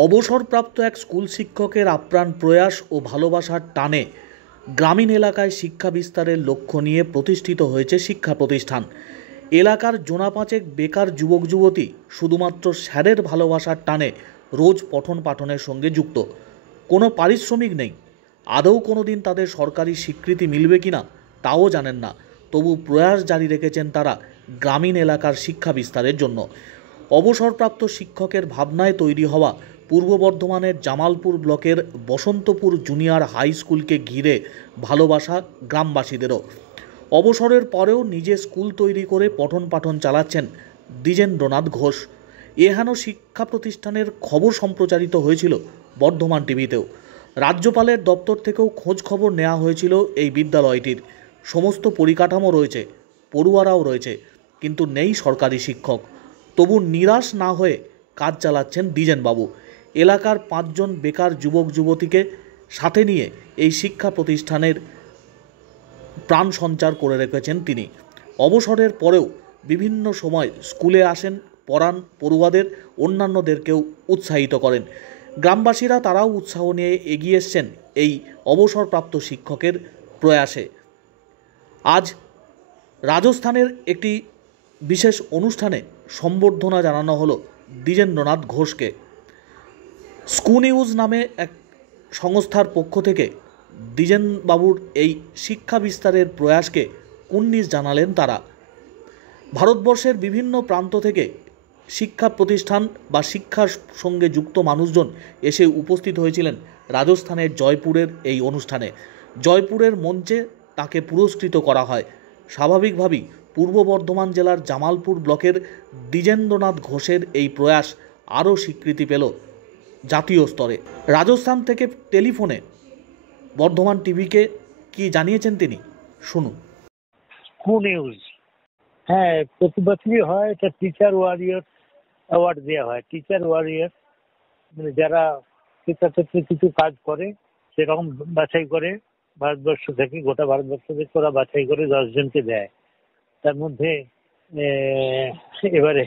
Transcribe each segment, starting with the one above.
অবসরপ্রাপ্ত এক স্কুল শিক্ষকের আপ্রাণ প্রয়াস ও ভালোবাসার টানে গ্রামীণ এলাকায় শিক্ষা বিস্তারের লক্ষ্য নিয়ে প্রতিষ্ঠিত হয়েছে শিক্ষা প্রতিষ্ঠান। এলাকার জোনা পাঁচেক বেকার যুবক যুবতী শুধুমাত্র স্যারের ভালোবাসার টানে রোজ পঠন পাঠনের সঙ্গে যুক্ত। কোনো পারিশ্রমিক নেই, আদৌ কোনো দিন তাদের সরকারি স্বীকৃতি মিলবে কিনা তাও জানেন না, তবু প্রয়াস জারি রেখেছেন তারা গ্রামীণ এলাকার শিক্ষা বিস্তারের জন্য। অবসরপ্রাপ্ত শিক্ষকের ভাবনায় তৈরি হওয়া পূর্ব বর্ধমানের জামালপুর ব্লকের বসন্তপুর জুনিয়র হাই স্কুলকে ঘিরে ভালোবাসা গ্রামবাসীদেরও। অবসরের পরেও নিজে স্কুল তৈরি করে পঠন পাঠন চালাচ্ছেন দ্বিজেন্দ্রনাথ ঘোষ। এহেন শিক্ষা প্রতিষ্ঠানের খবর সম্প্রচারিত হয়েছিল বর্ধমান টিভিতেও। রাজ্যপালের দপ্তর থেকেও খোঁজ খবর নেওয়া হয়েছিল এই বিদ্যালয়টির। সমস্ত পরিকাঠামো রয়েছে, পড়ুয়ারাও রয়েছে, কিন্তু নেই সরকারি শিক্ষক। তবু নিরাশ না হয়ে কাজ চালাচ্ছেন দ্বিজেনবাবু। এলাকার 5 জন বেকার যুবক যুবতীকে সাথে নিয়ে এই শিক্ষা প্রতিষ্ঠানের প্রাণ সঞ্চার করে রেখেছেন তিনি। অবসরের পরেও বিভিন্ন সময় স্কুলে আসেন, পড়ান পড়ুয়াদের, অন্যান্যদেরকেও উৎসাহিত করেন। গ্রামবাসীরা তারাও উৎসাহ নিয়ে এগিয়ে এসছেন এই অবসরপ্রাপ্ত শিক্ষকের প্রয়াসে। আজ রাজস্থানের একটি বিশেষ অনুষ্ঠানে সম্বর্ধনা জানানো হলো দ্বিজেন্দ্রনাথ ঘোষকে। স্কু নিউজ নামে এক সংস্থার পক্ষ থেকে দ্বিজেনবাবুর এই শিক্ষা বিস্তারের প্রয়াসকে কুর্নিশ জানালেন তারা। ভারতবর্ষের বিভিন্ন প্রান্ত থেকে শিক্ষা প্রতিষ্ঠান বা শিক্ষার সঙ্গে যুক্ত মানুষজন এসে উপস্থিত হয়েছিলেন রাজস্থানের জয়পুরের এই অনুষ্ঠানে। জয়পুরের মঞ্চে তাকে পুরস্কৃত করা হয়। স্বাভাবিকভাবেই পূর্ব বর্ধমান জেলার জামালপুর ব্লকের দ্বিজেন্দ্রনাথ ঘোষের এই প্রয়াস আরও স্বীকৃতি পেল জাতীয় স্তরে। রাজস্থান থেকে টেলিফোনে বর্ধমান টিভিকে কি জানিয়েছেন তিনি, শুনুন। স্কু নিউজ, হ্যাঁ, প্রতি বছরই হয়। এটা টিচার ওয়ারিয়র অ্যাওয়ার্ড দেওয়া হয়। টিচার ওয়ারিয়র মানে যারা শিক্ষাক্ষেত্রে কিছু কাজ করে সেরকম বাছাই করে ভারতবর্ষ থেকে, গোটা ভারতবর্ষ থেকে ওরা বাছাই করে 10 জনকে দেয়। তার মধ্যে এবারে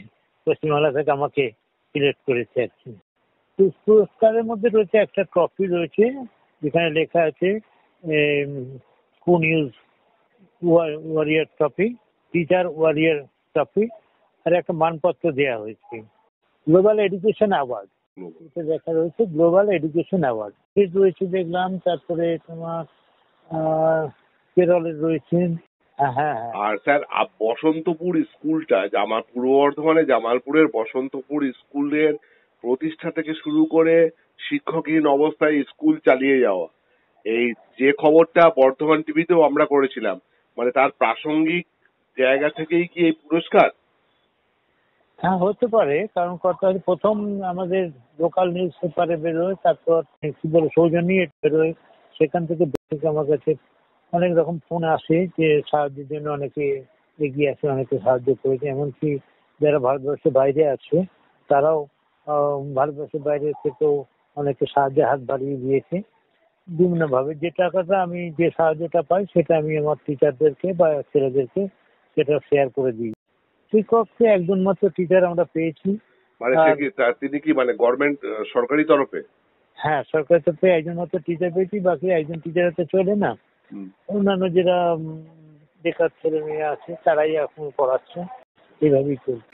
পশ্চিমবাংলা থেকে আমাকে সিলেক্ট করেছে আর কি। পুরস্কারের মধ্যে রয়েছে একটা ট্রফি রয়েছে যেখানে লেখা আছে ScooNews warrior trophy, teacher warrior trophy, আর একটা মানপত্র দেওয়া হয়েছে। গ্লোবাল এডুকেশন অ্যাওয়ার্ড এটা দেখা রয়েছে, গ্লোবাল এডুকেশন অ্যাওয়ার্ড রয়েছে দেখলাম। তারপরে তোমার কেরলের রয়েছে। হ্যাঁ। আর স্যার বসন্তপুর স্কুলটা পূর্ব বর্ধমানে জামালপুরের বসন্তপুর স্কুলের প্রতিষ্ঠা থেকে শুরু করে শিক্ষকহীন অবস্থায় স্কুল চালিয়ে যাওয়া, এই যে খবরটা বর্ধমান টিভিতেও আমরা করেছিলাম, মানে তার প্রাসঙ্গিক জায়গা থেকেই কি এই পুরস্কার? হ্যাঁ, হতে পারে, কারণ কথা প্রথম আমাদের লোকাল নিউজ পেপারে বেরোয়, তারপর সৌজন্যই বেরোয়। সেখান থেকে আমার কাছে অনেক রকম ফোন আসে যে সাহায্যের জন্য অনেকে এগিয়ে আসে, অনেকে সাহায্য করেছে। এমনকি যারা ভারতবর্ষের বাইরে আছে তারাও ভারতবর্ষের বাইরে থেকেও অনেকে সাহায্যের হাত বাড়িয়ে দিয়েছে বিভিন্নভাবে। যে টাকাটা আমি, যে সাহায্যটা পাই সেটা আমি আমার টিচারদেরকে বা ছেলেদেরকে সেটা শেয়ার করে দিই। শিক্ষককে একজন মাত্র টিচার আমরা পেয়েছি। মানে তিনি কি মানে গভর্নমেন্ট সরকারি তরফে? হ্যাঁ, সরকারি তরফে একজন মাত্র টিচার পেয়েছি, বাকি একজন টিচার হাতে চলে না। অন্যান্য যারা বেকার ছেলে মেয়ে আছে তারাই এখন পড়াচ্ছে, এইভাবেই চলছে।